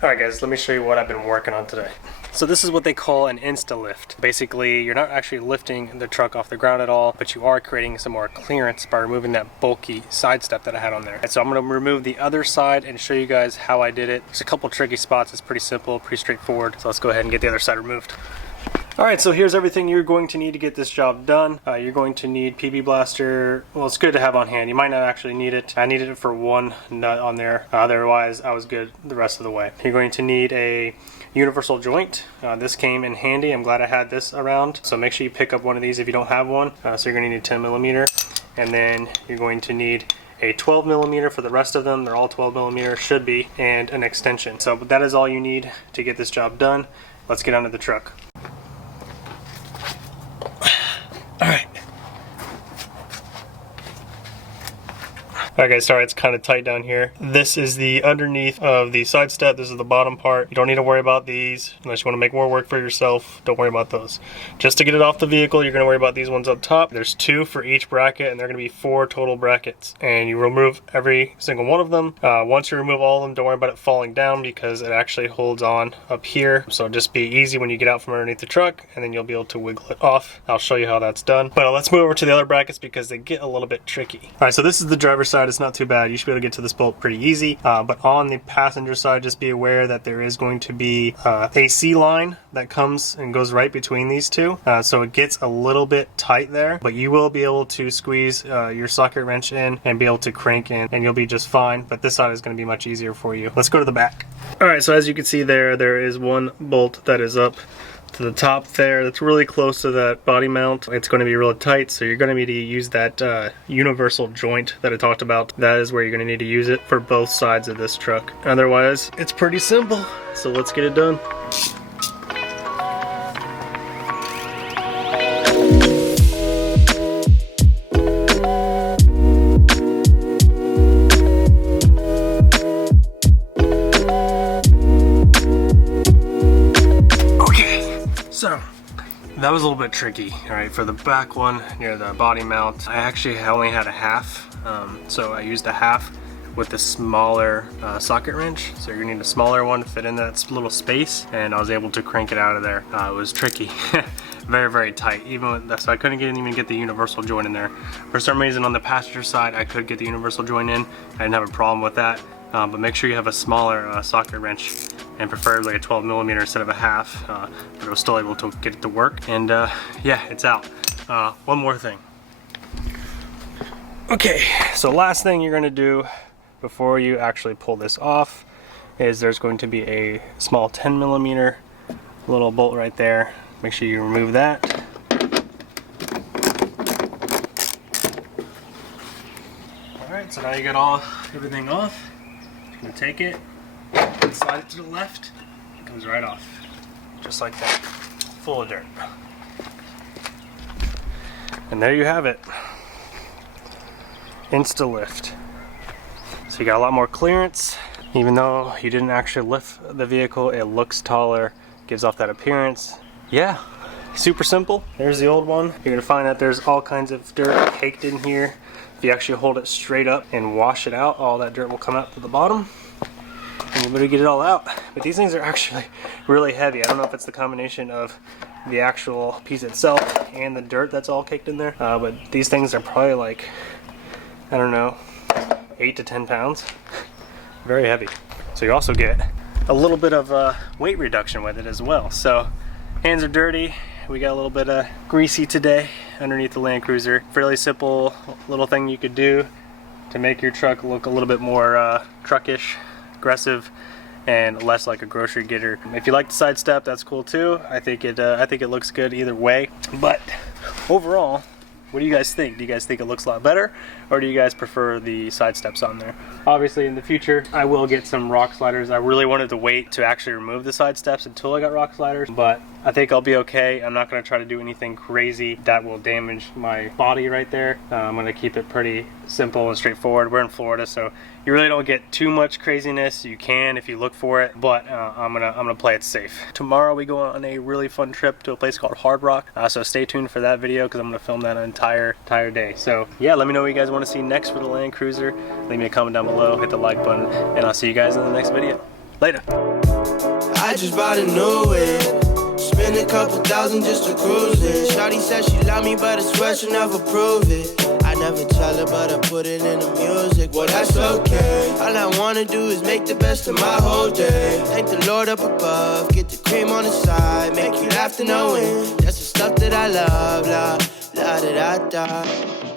Alright guys, let me show you what I've been working on today. So this is what they call an insta-lift. Basically, you're not actually lifting the truck off the ground at all, but you are creating some more clearance by removing that bulky side step that I had on there. And so I'm going to remove the other side and show you guys how I did it. There's a couple tricky spots. It's pretty simple, pretty straightforward. So let's go ahead and get the other side removed. Alright, so here's everything you're going to need to get this job done. You're going to need PB Blaster. Well, it's good to have on hand. You might not actually need it. I needed it for one nut on there. Otherwise, I was good the rest of the way. You're going to need a universal joint. This came in handy. I'm glad I had this around. So make sure you pick up one of these if you don't have one. So you're going to need 10 millimeter. And then you're going to need a 12 millimeter for the rest of them. They're all 12 millimeter, should be, and an extension. So that is all you need to get this job done. Let's get onto the truck. Alright guys, sorry it's kind of tight down here. This is the underneath of the side step. This is the bottom part. You don't need to worry about these unless you want to make more work for yourself. Don't worry about those. Just to get it off the vehicle, you're going to worry about these ones up top. There's 2 for each bracket, and they're going to be 4 total brackets. And you remove every single one of them. Once you remove all of them, don't worry about it falling down because it actually holds on up here. So just be easy when you get out from underneath the truck, and then you'll be able to wiggle it off. I'll show you how that's done. But let's move over to the other brackets because they get a little bit tricky. Alright, so this is the driver's side. It's not too bad. You should be able to get to this bolt pretty easy. But on the passenger side, just be aware that there is going to be AC line that comes and goes right between these two. So it gets a little bit tight there, but you will be able to squeeze your socket wrench in and be able to crank in, and you'll be just fine. But this side is going to be much easier for you. Let's go to the back. Alright, so as you can see there is one bolt that is up to the top there. That's really close to that body mount. It's going to be really tight, so you're going to need to use that universal joint that I talked about. That is where you're going to need to use it for both sides of this truck. Otherwise, it's pretty simple. So let's get it done. So, that was a little bit tricky. Alright, for the back one near the body mount, I actually only had a half. So I used a half with the smaller socket wrench. So you're gonna need a smaller one to fit in that little space, and I was able to crank it out of there. It was tricky. Very, very tight. Even with that, so I couldn't even get the universal joint in there. For some reason on the passenger side, I could get the universal joint in. I didn't have a problem with that. But make sure you have a smaller socket wrench, and preferably a 12 millimeter instead of a half, but I was still able to get it to work, and yeah, it's out. One more thing. Okay, so last thing you're gonna do before you actually pull this off is there's going to be a small 10 millimeter little bolt right there. Make sure you remove that. Alright, so now you got everything off. You're gonna take it, slide it to the left, it comes right off. Just like that. Full of dirt. And there you have it. Insta-lift. So you got a lot more clearance. Even though you didn't actually lift the vehicle, it looks taller, gives off that appearance. Yeah, super simple. There's the old one. You're gonna find that there's all kinds of dirt caked in here. If you actually hold it straight up and wash it out, all that dirt will come out to the bottom. And you better get it all out. But these things are actually really heavy. I don't know if it's the combination of the actual piece itself and the dirt that's all caked in there. But these things are probably like, I don't know, 8 to 10 pounds. Very heavy. So you also get a little bit of weight reduction with it as well. So hands are dirty. We got a little bit greasy today underneath the Land Cruiser. Fairly simple little thing you could do to make your truck look a little bit more truckish, aggressive, and less like a grocery getter. If you like the side step, that's cool too. I think it looks good either way. But overall, what do you guys think? Do you guys think it looks a lot better, or do you guys prefer the side steps on there? Obviously in the future I will get some rock sliders. I really wanted to wait to actually remove the side steps until I got rock sliders, but I think I'll be okay. I'm not going to try to do anything crazy that will damage my body right there. I'm going to keep it pretty simple and straightforward. We're in Florida, so you really don't get too much craziness. You can if you look for it, but I'm gonna play it safe. Tomorrow we go on a really fun trip to a place called Hard Rock, so stay tuned for that video because I'm gonna film that entire day. So yeah, let me know what you guys want to see next for the Land Cruiser. Leave me a comment down below, hit the like button, and I'll see you guys in the next video. Later. I just bought a new whip. Spend a couple thousand just to cruise it. Shawty said she love me, but I swear she'll never prove it. I never tell her, but I put it in the music. Well, that's okay. All I wanna do is make the best of my whole day. Thank the Lord up above, get the cream on the side, make you laugh to knowing that's the stuff that I love, la, la da da da.